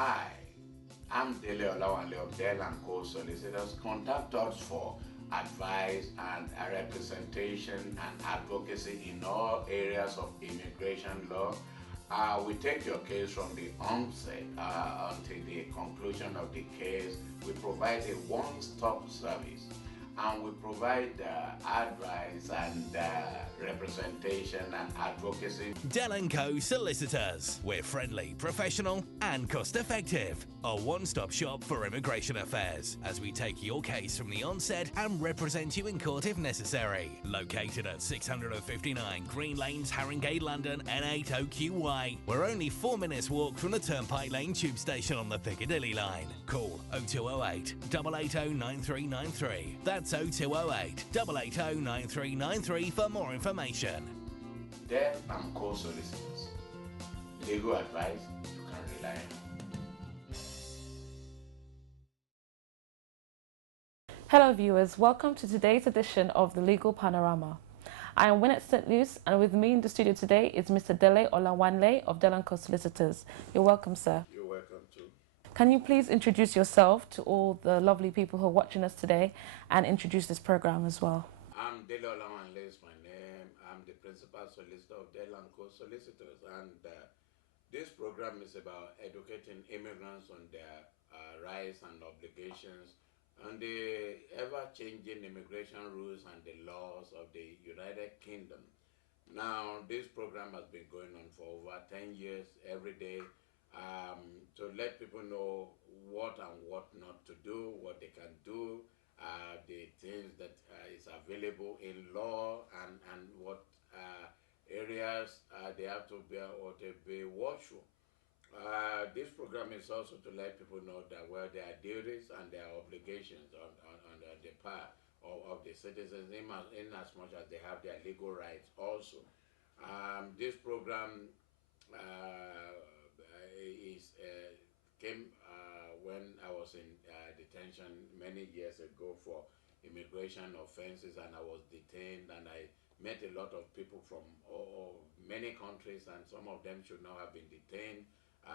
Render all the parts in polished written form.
Hi, I'm Dele Olawanle of Dele & Solicitors. Contact us for advice and representation and advocacy in all areas of immigration law. We take your case from the onset until the conclusion of the case. We provide a one-stop service and we provide advice and representation and advocacy. Dele & Co Solicitors. We're friendly, professional and cost-effective. A one-stop shop for immigration affairs as we take your case from the onset and represent you in court if necessary. Located at 659 Green Lanes, Haringey, London, N80QY. We're only 4 minutes walk from the Turnpike Lane tube station on the Piccadilly line. Call 0208 880 9393. That's 0208 880 9393 for more information. Dele & Co Solicitors. Legal advice you can rely on. Hello viewers, welcome to today's edition of the Legal Panorama. I am Winnet St. Luce and with me in the studio today is Mr. Dele Olawanle of Dele & Co Solicitors. You're welcome, sir. You're welcome too. Can you please introduce yourself to all the lovely people who are watching us today and introduce this program as well? I'm Dele Olawanle is my name. I'm the Principal Solicitor of Dele & Co Solicitors, and this program is about educating immigrants on their rights and obligations and the ever-changing immigration rules and the laws of the United Kingdom. Now, this program has been going on for over 10 years every day to let people know what and what not to do, what they can do, the things that is available in law, and what areas they have to be or to be watchful. This program is also to let people know that there are duties and there are obligations on the part of the citizens in as much as they have their legal rights also. This program came when I was in detention many years ago for immigration offenses, and I was detained, and I met a lot of people from many countries, and some of them should not have been detained.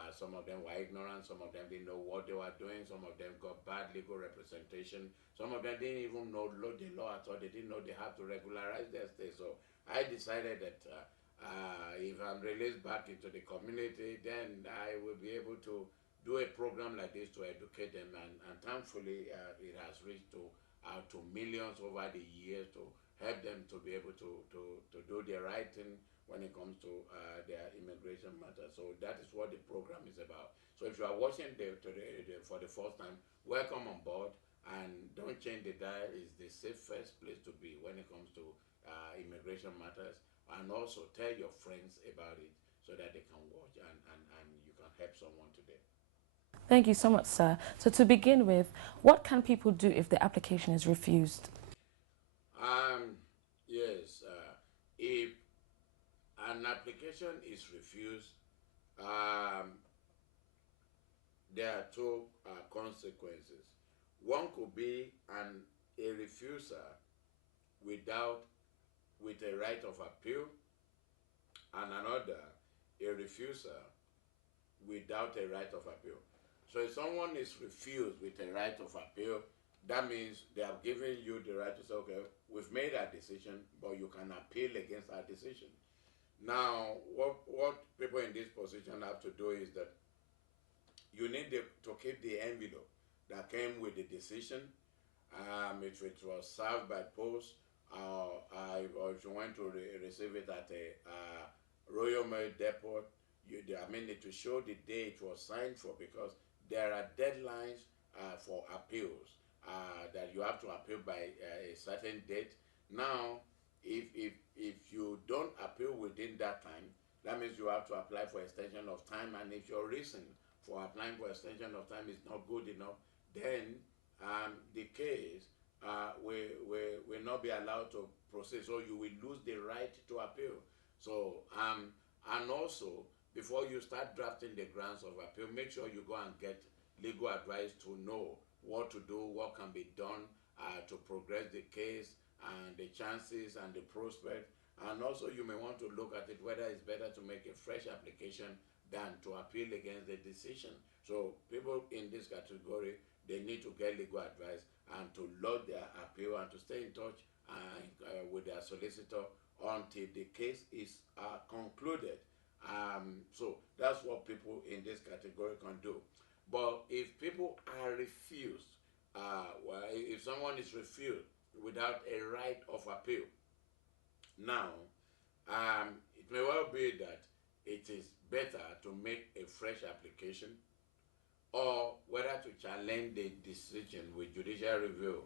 Some of them were ignorant, some of them didn't know what they were doing, some of them got bad legal representation, some of them didn't even know the law at all, they didn't know they had to regularize their stay. So I decided that if I'm released back into the community, then I will be able to do a program like this to educate them, and thankfully it has reached to millions over the years to help them to be able to do the right thing when it comes to their immigration matters. So that is what the program is about. So if you are watching for the first time, welcome on board, and don't change the dial. It's the safest place to be when it comes to immigration matters, and also tell your friends about it so that they can watch and you can help someone today. Thank you so much, sir. So to begin with, what can people do if the application is refused? Yes, if an application is refused, there are two consequences. One could be a refusal with a right of appeal, and another a refusal without a right of appeal. So if someone is refused with a right of appeal, that means they have given you the right to say, okay, we've made our decision, but you can appeal against our decision. Now, what people in this position have to do is that you need to keep the envelope that came with the decision. If it was served by post, or if you want to receive it at a Royal Mail depot, it to show the day it was signed for, because there are deadlines for appeals that you have to appeal by a certain date. Now, if you don't appeal within that time, that means you have to apply for extension of time, and if your reason for applying for extension of time is not good enough, then the case will not be allowed to proceed, so you will lose the right to appeal. So, and also, before you start drafting the grounds of appeal, make sure you go and get legal advice to know what to do, what can be done to progress the case, and the chances and the prospect. And also, you may want to look at it whether it's better to make a fresh application than to appeal against the decision. So people in this category, they need to get legal advice and to lodge their appeal and to stay in touch with their solicitor until the case is concluded. So that's what people in this category can do. But if people are refused, well, if someone is refused without a right of appeal, now it may well be that it is better to make a fresh application or whether to challenge the decision with judicial review,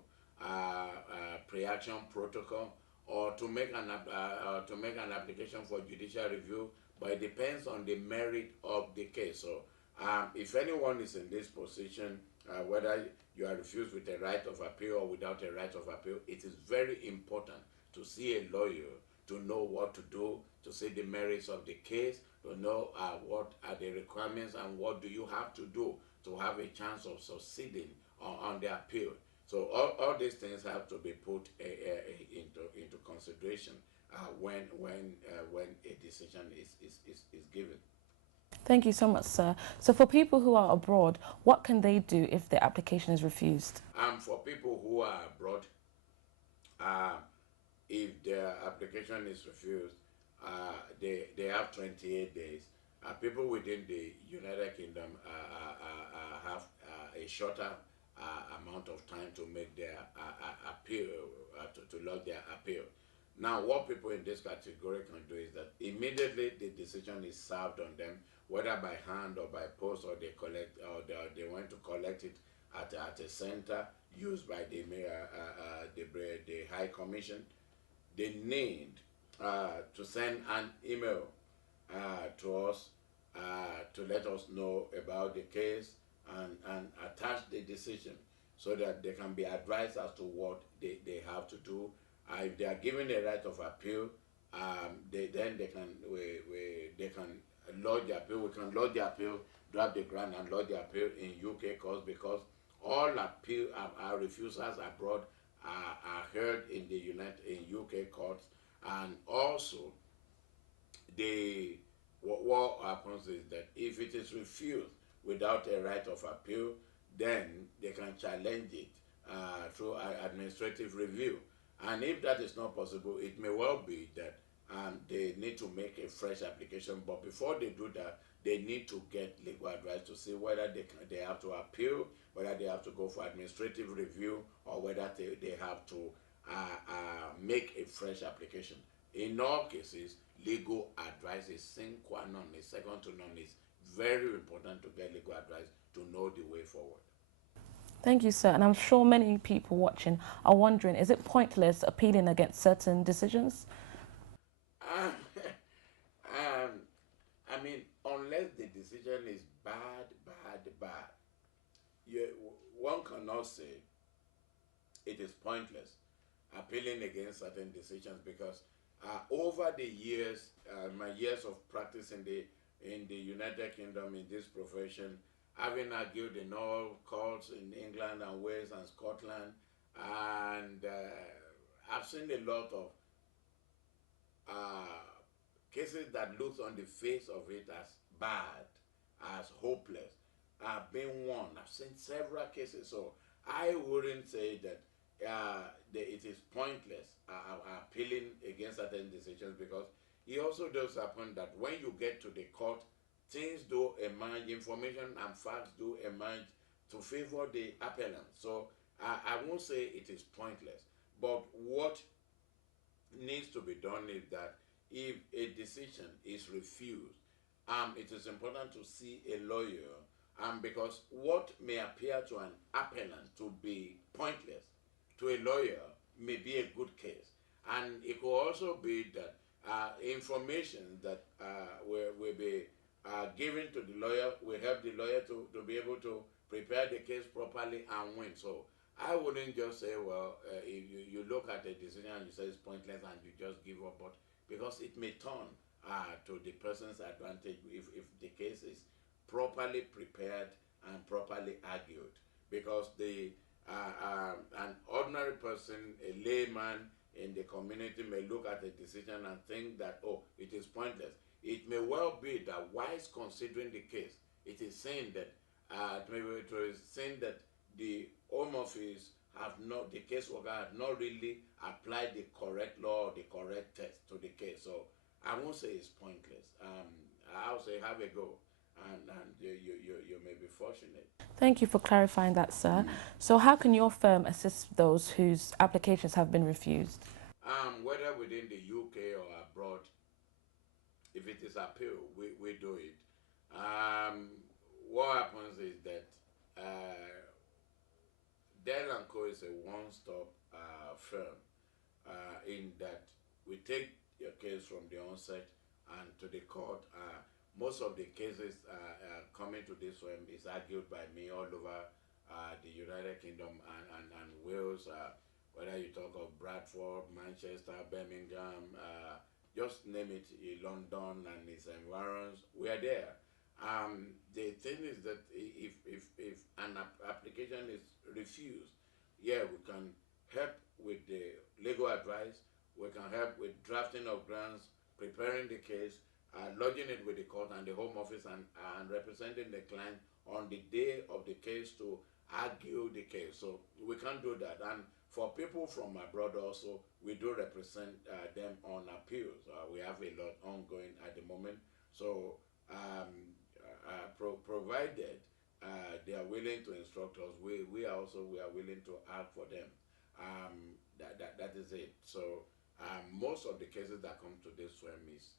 pre-action protocol, or to make an application for judicial review. But it depends on the merit of the case. So, if anyone is in this position, whether you are refused with a right of appeal or without a right of appeal, it is very important to see a lawyer to know what to do, to see the merits of the case, to know what are the requirements and what do you have to do to have a chance of succeeding on the appeal. So all these things have to be put into consideration when a decision is given. Thank you so much, sir. So for people who are abroad, what can they do if their application is refused? For people who are abroad, uh, if their application is refused, they have 28 days. People within the United Kingdom have a shorter amount of time to make their appeal, to lodge their appeal. Now, what people in this category can do is that immediately the decision is served on them, whether by hand or by post, or they want to collect it at a center used by the High Commission. They need to send an email to us to let us know about the case and attach the decision so that they can be advised as to what they have to do. If they are given the right of appeal, then they can lodge the appeal. We can lodge the appeal, drop the grant, and lodge the appeal in UK courts because all appeal our refusals abroad are heard in in UK courts, and also what happens is that if it is refused without a right of appeal, then they can challenge it through administrative review. And if that is not possible, it may well be that they need to make a fresh application. But before they do that, they need to get legal advice to see whether they have to appeal, whether they have to go for administrative review, or whether they have to make a fresh application. In all cases, legal advice is sine qua non, is second to none. It's very important to get legal advice to know the way forward. Thank you, sir. And I'm sure many people watching are wondering, is it pointless appealing against certain decisions? I mean, unless the decision is bad, one cannot say it is pointless appealing against certain decisions because over the years, my years of practice in the United Kingdom in this profession, having argued in all courts in England and Wales and Scotland, and I've seen a lot of cases that looks on the face of it as bad, as hopeless, have been won. I've seen several cases, so I wouldn't say that it is pointless appealing against certain decisions because it also does happen that when you get to the court, things do emerge, information and facts do emerge to favor the appellant. So I won't say it is pointless, but what needs to be done is that if a decision is refused, it is important to see a lawyer, because what may appear to an appellant to be pointless, to a lawyer may be a good case. And it could also be that information that will be given to the lawyer will help the lawyer to be able to prepare the case properly and win. So I wouldn't just say, well, if you look at a decision and you say it's pointless and you just give up, but because it may turn to the person's advantage if the case is properly prepared and properly argued. Because an ordinary person, a layman in the community may look at a decision and think that, oh, it is pointless. It may well be that whilst considering the case, it is saying that maybe it was saying that the Home Office have not, the caseworker have not really applied the correct law or the correct test to the case. So I won't say it's pointless. I'll say have a go, and you may be fortunate. Thank you for clarifying that, sir. So how can your firm assist those whose applications have been refused? Whether within the UK or abroad, if it is appeal, we do it. Um, what happens is that Dell and Co is a one-stop firm in that we take your case from the onset and to the court. Most of the cases coming to this firm is argued by me all over the United Kingdom and Wales. Whether you talk of Bradford, Manchester, Birmingham, just name it, London and its environs, we are there. The thing is that if an application is refused, yeah, we can help with the legal advice, we can help with drafting of grants, preparing the case, lodging it with the court and the Home Office, and representing the client on the day of the case to argue the case. So we can do that. And for people from abroad also, we do represent them on appeals. We have a lot ongoing at the moment. So provided they are willing to instruct us, we are willing to act for them. That is it. So most of the cases that come to this firm is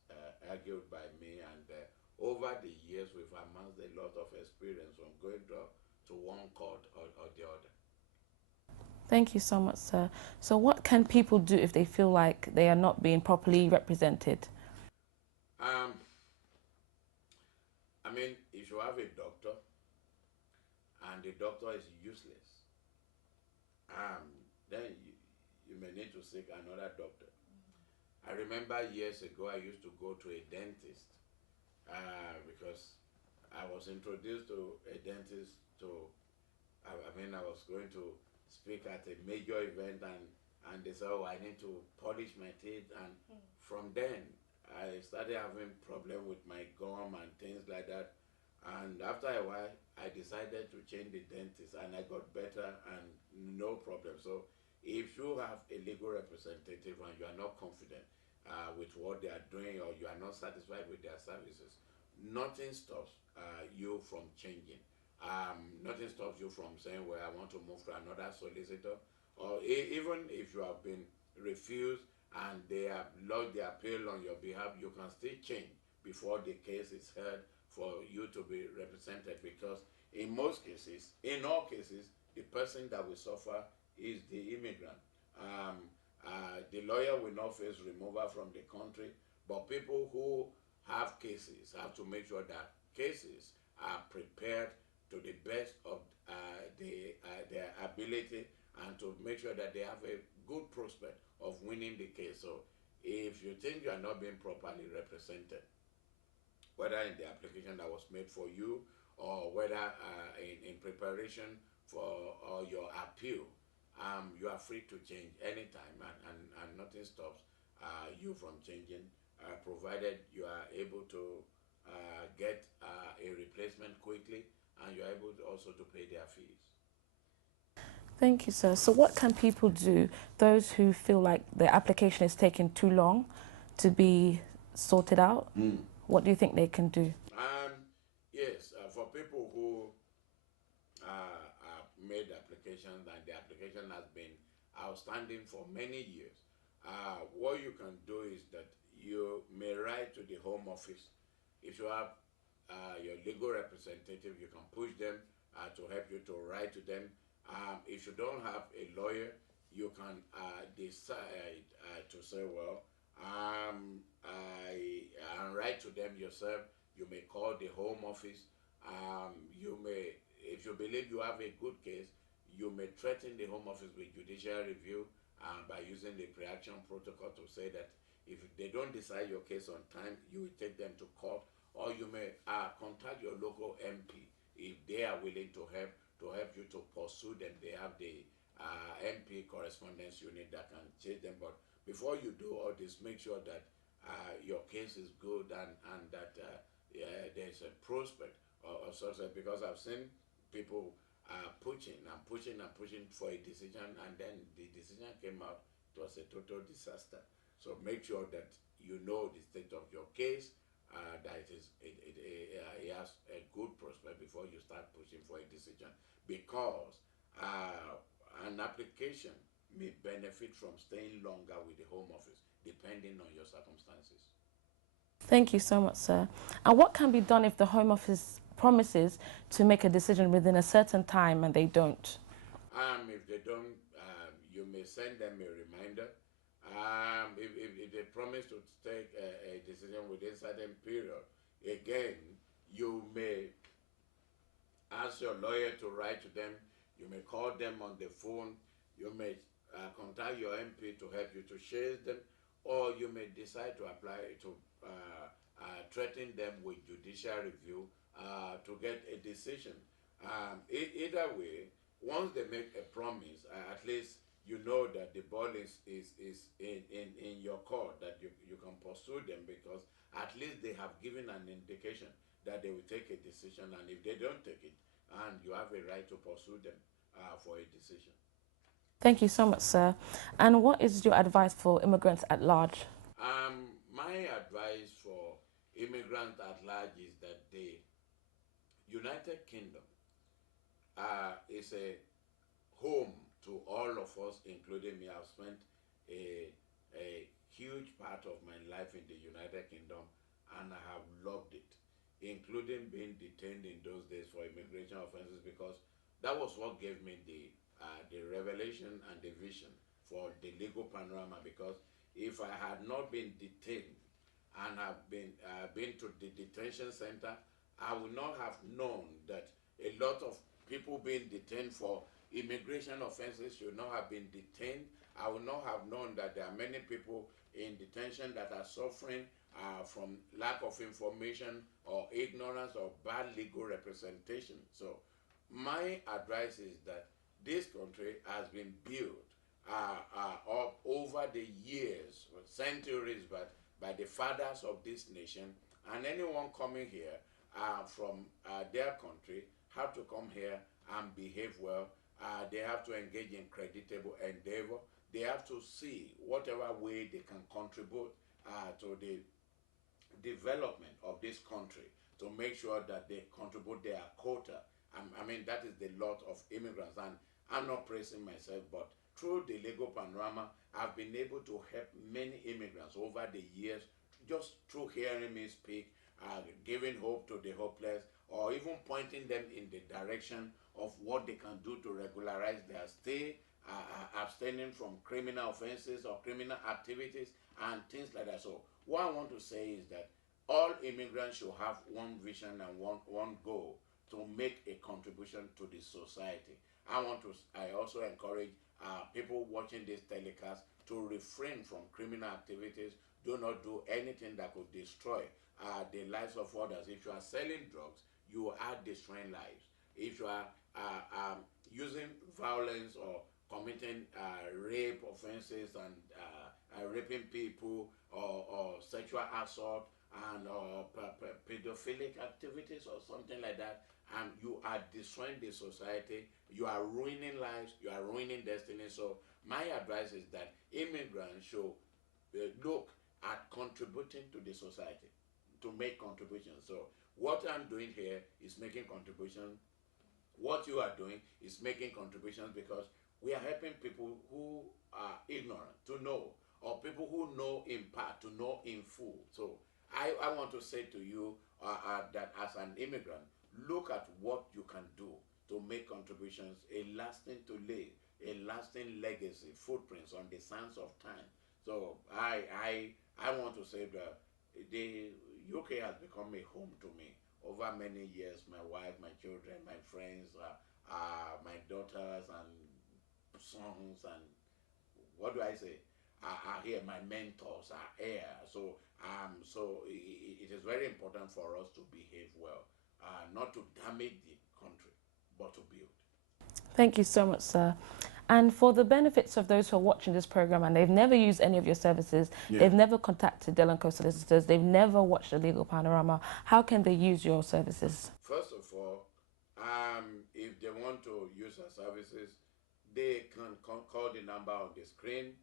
argued by me, and over the years we've amassed a lot of experience from going to one court or the other. Thank you so much, sir. So what can people do if they feel like they are not being properly represented? I mean, if you have a doctor and the doctor is useless, then you may need to seek another doctor. I remember years ago I used to go to a dentist because I was introduced to a dentist I was going to speak at a major event, and they said, oh, I need to polish my teeth, and from then I started having problem with my gum and things like that. And after a while, I decided to change the dentist, and I got better and no problem. So if you have a legal representative and you are not confident with what they are doing, or you are not satisfied with their services, nothing stops you from changing. Nothing stops you from saying, well, I want to move to another solicitor. Or even if you have been refused and they have lodged the appeal on your behalf, you can still change before the case is heard for you to be represented, because in most cases, in all cases, the person that will suffer is the immigrant. The lawyer will not face removal from the country, but people who have cases have to make sure that cases are prepared to the best of their ability, and to make sure that they have a good prospect of winning the case. So if you think you are not being properly represented, whether in the application that was made for you, or whether in preparation for your appeal, you are free to change anytime, and nothing stops you from changing, provided you are able to get a replacement quickly, and you're able to also to pay their fees. Thank you, sir. So what can people do, those who feel like their application is taking too long to be sorted out? What do you think they can do? Yes, for people who made applications and the application has been outstanding for many years, what you can do is that you may write to the Home Office. If you have your legal representative, you can push them to help you to write to them. If you don't have a lawyer, you can decide to say, well, and write to them yourself. You may call the Home Office. You may, if you believe you have a good case, you may threaten the Home Office with judicial review by using the pre-action protocol to say that if they don't decide your case on time, you will take them to court. Or you may contact your local MP if they are willing to help you to pursue them. They have the MP correspondence unit that can chase them. But before you do all this, make sure that your case is good, and that there's a prospect of success, because I've seen people pushing and pushing and pushing for a decision, and then the decision came out, it was a total disaster. So make sure that you know the state of your case, that it has a good prospect before you start pushing for a decision, because an application may benefit from staying longer with the Home Office, depending on your circumstances. Thank you so much, sir. And what can be done if the Home Office promises to make a decision within a certain time and they don't? If they don't, you may send them a reminder. If they promise to take a decision within a certain period, again, you may ask your lawyer to write to them. You may call them on the phone. You may contact your MP to help you to chase them, or you may decide to apply to threaten them with judicial review to get a decision. Either way, once they make a promise, at least you know that the ball is in your court, that you can pursue them, because at least they have given an indication that they will take a decision, and if they don't take it, and you have a right to pursue them for a decision. Thank you so much, sir. And what is your advice for immigrants at large? My advice for immigrants at large is that the United Kingdom is a home to all of us, including me. I've spent a huge part of my life in the United Kingdom, and I have loved it, including being detained in those days for immigration offenses, because that was what gave me the revelation and the vision for the Legal Panorama. Because if I had not been detained and have been to the detention center, I would not have known that a lot of people being detained for immigration offenses should not have been detained. I would not have known that there are many people in detention that are suffering from lack of information or ignorance or bad legal representation. So my advice is that this country has been built up over the years, centuries, but by the fathers of this nation, and anyone coming here from their country have to come here and behave well. They have to engage in creditable endeavor. They have to see whatever way they can contribute to the development of this country, to make sure that they contribute their quota. I mean, that is the lot of immigrants, and I'm not praising myself, but through the Legal Panorama, I've been able to help many immigrants over the years, just through hearing me speak, giving hope to the hopeless, or even pointing them in the direction of what they can do to regularize their stay, abstaining from criminal offenses or criminal activities, and things like that. So what I want to say is that all immigrants should have one vision and one goal: to make a contribution to the society. I also encourage people watching this telecast to refrain from criminal activities. Do not do anything that could destroy the lives of others. If you are selling drugs, you are destroying lives. If you are using violence or committing rape offenses and raping people, or sexual assault and pedophilic activities or something like that, and you are destroying the society, you are ruining lives, you are ruining destiny. So my advice is that immigrants should look at contributing to the society, to make contributions. So what I'm doing here is making contributions. What you are doing is making contributions, because we are helping people who are ignorant to know, or people who know in part to know in full. So I want to say to you that as an immigrant, look at what you can do to make contributions, a lasting legacy, footprints on the sands of time. So I want to say that the UK has become a home to me over many years. My wife, my children, my friends, my daughters and sons, and what do I say, are here. My mentors are here. So it is very important for us to behave well, not to damage the country, but to build. Thank you so much, sir. And for the benefits of those who are watching this program and they've never used any of your services, they've never contacted Dele Solicitors, they've never watched the Legal Panorama, how can they use your services? First of all, If they want to use our services, they can call the number on the screen,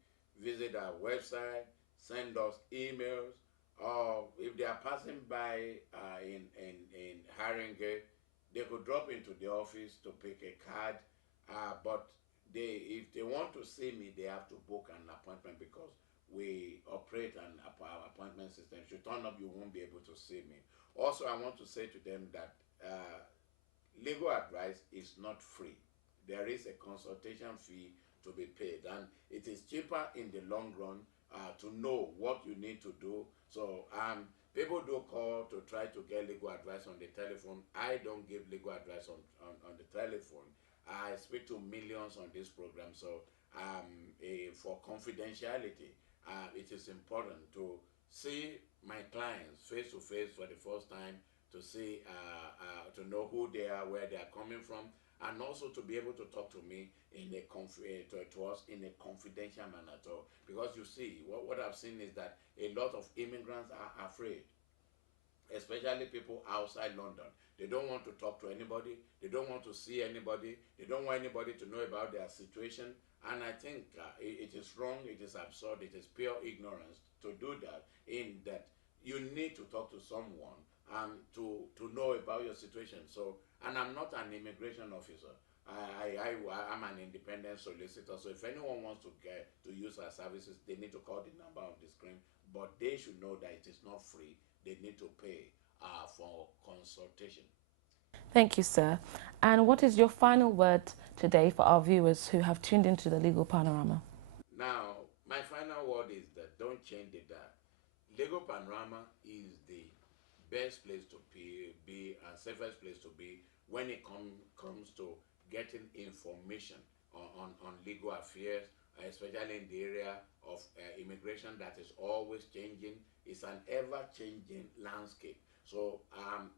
visit our website, send us emails, or if they are passing by in Haringey, they could drop into the office to pick a card. But if they want to see me, they have to book an appointment because we operate an appointment system. If you turn up, you won't be able to see me. Also, I want to say to them that legal advice is not free. There is a consultation fee to be paid, and it is cheaper in the long run to know what you need to do. So people do call to try to get legal advice on the telephone. I don't give legal advice on the telephone. I speak to millions on this program, so for confidentiality, it is important to see my clients face to face for the first time, to see, to know who they are, where they are coming from, and also to be able to talk to me in a to us in a confidential manner. Because you see, what I've seen is that a lot of immigrants are afraid, especially people outside London. They don't want to talk to anybody. They don't want to see anybody. They don't want anybody to know about their situation. And I think it is wrong, it is absurd, it is pure ignorance to do that, in that you need to talk to someone to know about your situation. So, and I'm not an immigration officer. I'm an independent solicitor. So if anyone wants to use our services, they need to call the number on the screen. But they should know that it is not free. They need to pay for consultation. Thank you, sir. And what is your final word today for our viewers who have tuned into the Legal Panorama? Now, my final word is that don't change the dial. Legal Panorama is the best place to be and safest place to be when it comes to getting information on legal affairs, especially in the area of immigration that is always changing. It's an ever-changing landscape. So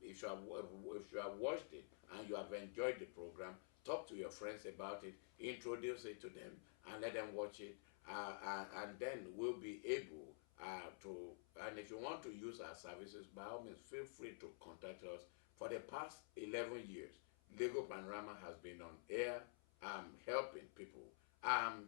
if you have watched it and you have enjoyed the program, talk to your friends about it, introduce it to them, and let them watch it. And then we'll be able to, and if you want to use our services, by all means, feel free to contact us. For the past 11 years, Legal Panorama has been on air, helping people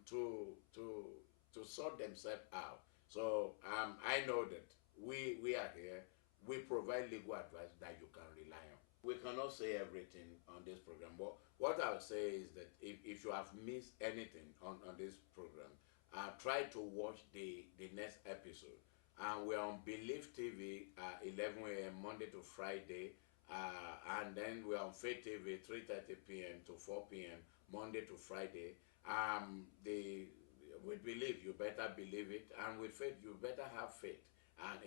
to sort themselves out. So I know that we are here. We provide legal advice that you can rely on. We cannot say everything on this program, but what I would say is that if you have missed anything on this program, try to watch the next episode. We're on Believe TV 11 a.m. Monday to Friday, and then we're on Faith TV 3:30 p.m. to 4 p.m. Monday to Friday. With Believe, you better believe it, and with Faith, you better have faith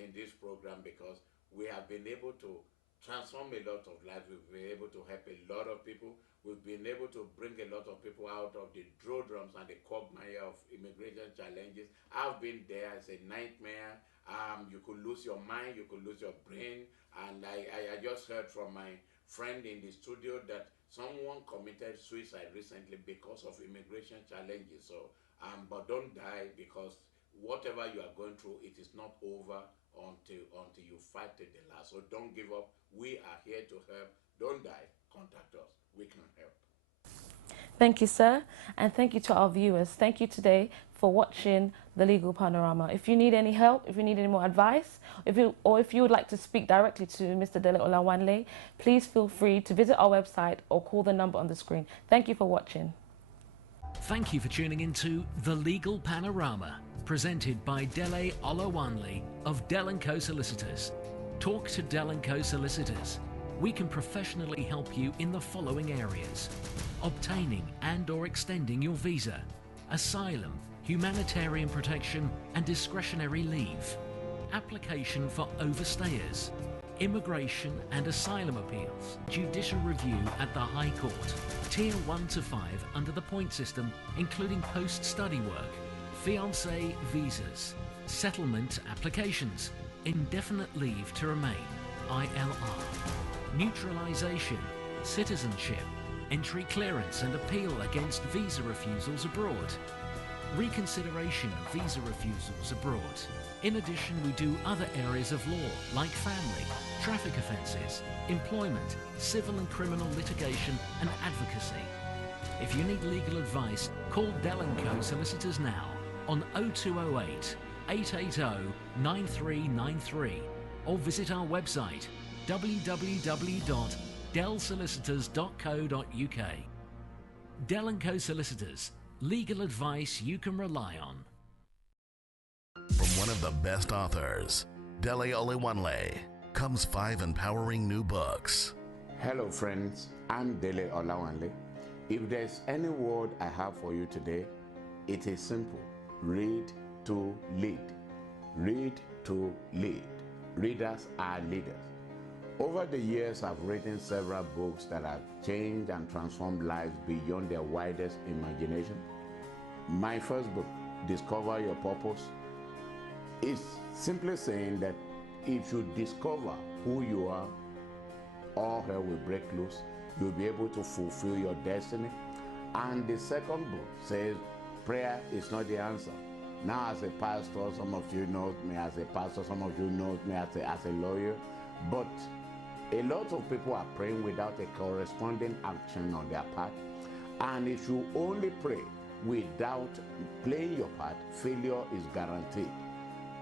in this program, because we have been able to transform a lot of lives. We've been able to help a lot of people. We've been able to bring a lot of people out of the doldrums and the quagmire of immigration challenges. I've been there. It's a nightmare. You could lose your mind, you could lose your brain. And I just heard from my friend in the studio that someone committed suicide recently because of immigration challenges. So, but don't die, because whatever you are going through, it is not over until you fight to the last. So don't give up. We are here to help. Don't die. Contact us. We can help. Thank you, sir, and thank you to our viewers. Thank you today for watching the Legal Panorama. If you need any help, if you need any more advice, if you would like to speak directly to Mr. Dele Olawanle, please feel free to visit our website or call the number on the screen. Thank you for watching. Thank you for tuning into the Legal Panorama, presented by Dele Olawanle of Dele & Co Solicitors. Talk to Dele & Co Solicitors. We can professionally help you in the following areas: obtaining and/or extending your visa, asylum, humanitarian protection and discretionary leave, application for overstayers, immigration and asylum appeals, judicial review at the High Court, Tier 1 to 5 under the point system, including post-study work, fiancé visas, settlement applications, indefinite leave to remain, ILR, neutralisation, citizenship, entry clearance and appeal against visa refusals abroad, reconsideration of visa refusals abroad. In addition, we do other areas of law like family, traffic offences, employment, civil and criminal litigation and advocacy. If you need legal advice, call Dele & Co Solicitors now on 0208 880 9393 or visit our website www.delsolicitors.co.uk. Dele & Co Solicitors, legal advice you can rely on. From one of the best authors, Dele Olawanle, comes 5 empowering new books. Hello friends, I'm Dele Olawanle. If there's any word I have for you today, it is simple. Read to lead. Read to lead. Readers are leaders. Over the years, I've written several books that have changed and transformed lives beyond their widest imagination. My first book, Discover Your Purpose, is simply saying that if you discover who you are, all hell will break loose. You'll be able to fulfill your destiny. And the second book says, prayer is not the answer. Now, as a pastor, some of you know me as a pastor, some of you know me as a lawyer, but a lot of people are praying without a corresponding action on their part. And if you only pray without playing your part, failure is guaranteed.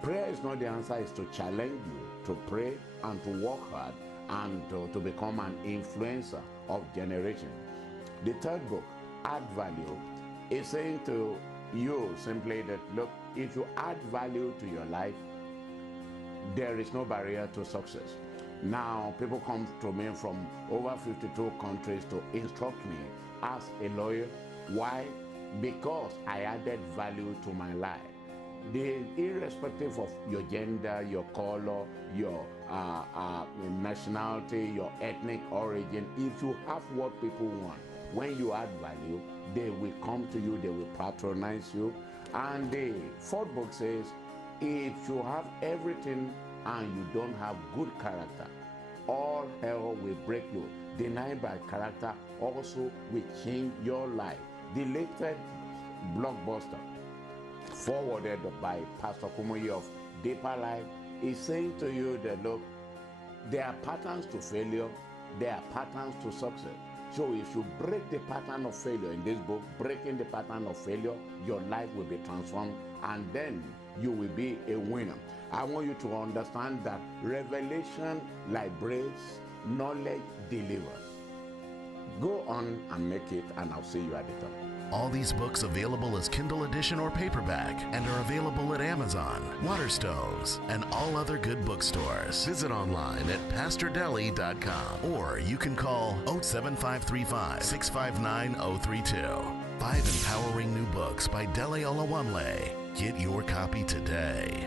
Prayer is not the answer, it's to challenge you to pray and to work hard and to become an influencer of generation. The third book, Add Value, is saying to you simply that, look, if you add value to your life, there is no barrier to success. Now, people come to me from over 52 countries to instruct me as a lawyer. Why? Because I added value to my life. Irrespective of your gender, your color, your nationality, your ethnic origin, if you have what people want, when you add value, they will come to you, they will patronize you. And the fourth book says, if you have everything and you don't have good character, all hell will break you. Denied by character also will change your life. The latest blockbuster, forwarded by Pastor Kumoyi of Deeper Life, is saying to you that, look, there are patterns to failure, there are patterns to success. So if you break the pattern of failure in this book, breaking the pattern of failure, your life will be transformed and then you will be a winner. I want you to understand that revelation liberates, knowledge delivers. Go on and make it, and I'll see you at the top. All these books available as Kindle edition or paperback and are available at Amazon, Waterstones, and all other good bookstores. Visit online at PastorDele.com or you can call 07535 659 032. 5 empowering new books by Dele Olawanle. Get your copy today.